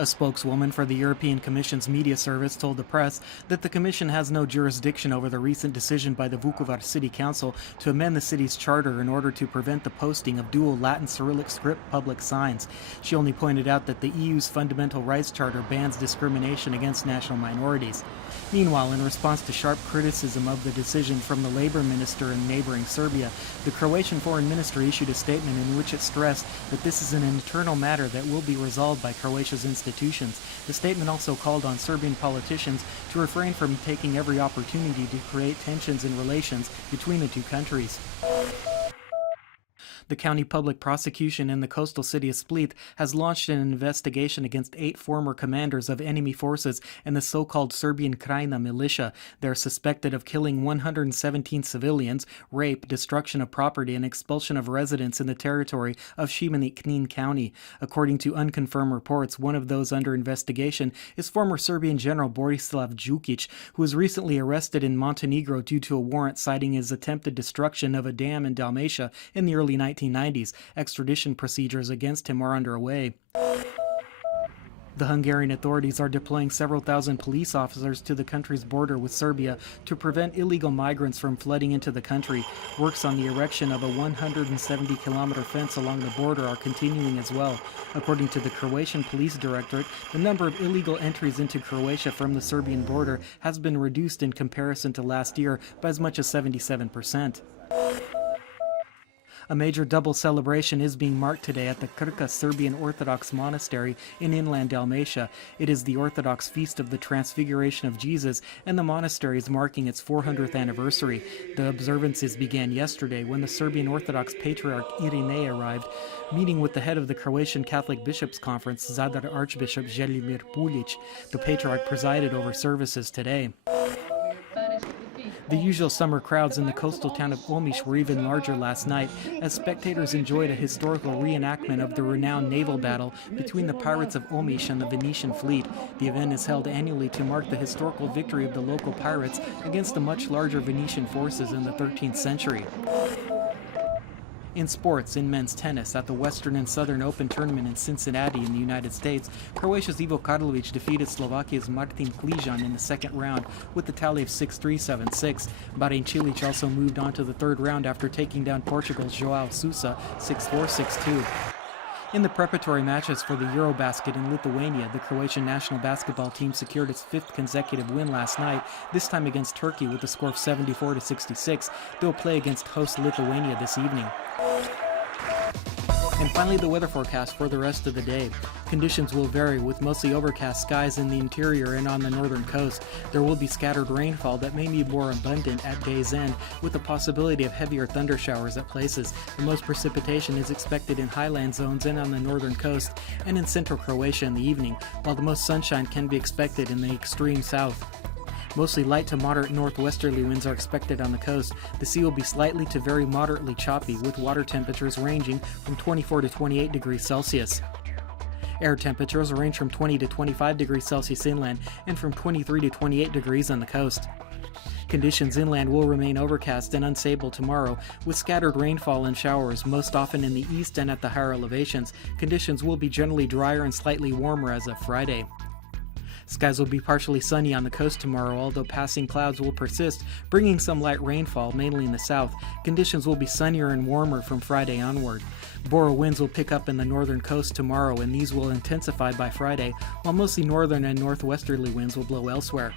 A spokeswoman for the European Commission's media service told the press that the Commission has no jurisdiction over the recent decision by the Vukovar City Council to amend the city's charter in order to prevent the posting of dual Latin Cyrillic script public signs. She only pointed out that the EU's Fundamental Rights Charter bans discrimination against national minorities. Meanwhile, in response to sharp criticism of the decision from the labor minister in neighboring Serbia, the Croatian Foreign Ministry issued a statement in which it stressed that this is an internal matter that will be resolved by Croatia's institutions. The statement also called on Serbian politicians to refrain from taking every opportunity to create tensions in relations between the two countries. The county public prosecution in the coastal city of Split has launched an investigation against 8 former commanders of enemy forces and the so-called Serbian Krajina militia. They're suspected of killing 117 civilians, rape, destruction of property, and expulsion of residents in the territory of Šibenik Knin County. According to unconfirmed reports, one of those under investigation is former Serbian General Borislav Đukić, who was recently arrested in Montenegro due to a warrant citing his attempted destruction of a dam in Dalmatia in the early 1990s. Extradition procedures against him are underway. The Hungarian authorities are deploying several thousand police officers to the country's border with Serbia to prevent illegal migrants from flooding into the country. Works on the erection of a 170-kilometer fence along the border are continuing as well. According to the Croatian Police Directorate, the number of illegal entries into Croatia from the Serbian border has been reduced in comparison to last year by as much as 77%. A major double celebration is being marked today at the Krka Serbian Orthodox Monastery in inland Dalmatia. It is the Orthodox feast of the Transfiguration of Jesus, and the monastery is marking its 400th anniversary. The observances began yesterday when the Serbian Orthodox Patriarch Irine arrived, meeting with the head of the Croatian Catholic Bishops' Conference, Zadar Archbishop Želimir Puljic. The Patriarch presided over services today. The usual summer crowds in the coastal town of Omiš were even larger last night, as spectators enjoyed a historical reenactment of the renowned naval battle between the pirates of Omiš and the Venetian fleet. The event is held annually to mark the historical victory of the local pirates against the much larger Venetian forces in the 13th century. In sports, in men's tennis, at the Western and Southern Open tournament in Cincinnati in the United States, Croatia's Ivo Karlovic defeated Slovakia's Martin Klijan in the second round with a tally of 6-3, 7-6. Marin Cilic also moved on to the third round after taking down Portugal's Joao Sousa 6-4, 6-2. In the preparatory matches for the Eurobasket in Lithuania, the Croatian national basketball team secured its 5th consecutive win last night, this time against Turkey with a score of 74-66. They'll play against host Lithuania this evening. And finally, the weather forecast for the rest of the day. Conditions will vary with mostly overcast skies in the interior and on the northern coast. There will be scattered rainfall that may be more abundant at day's end, with the possibility of heavier thunder showers at places. The most precipitation is expected in highland zones and on the northern coast and in central Croatia in the evening, while the most sunshine can be expected in the extreme south. Mostly light to moderate northwesterly winds are expected on the coast. The sea will be slightly to very moderately choppy, with water temperatures ranging from 24 to 28 degrees Celsius. Air temperatures range from 20 to 25 degrees Celsius inland and from 23 to 28 degrees on the coast. Conditions inland will remain overcast and unstable tomorrow, with scattered rainfall and showers, most often in the east and at the higher elevations. Conditions will be generally drier and slightly warmer as of Friday. Skies will be partially sunny on the coast tomorrow, although passing clouds will persist, bringing some light rainfall, mainly in the south. Conditions will be sunnier and warmer from Friday onward. Bora winds will pick up in the northern coast tomorrow, and these will intensify by Friday, while mostly northern and northwesterly winds will blow elsewhere.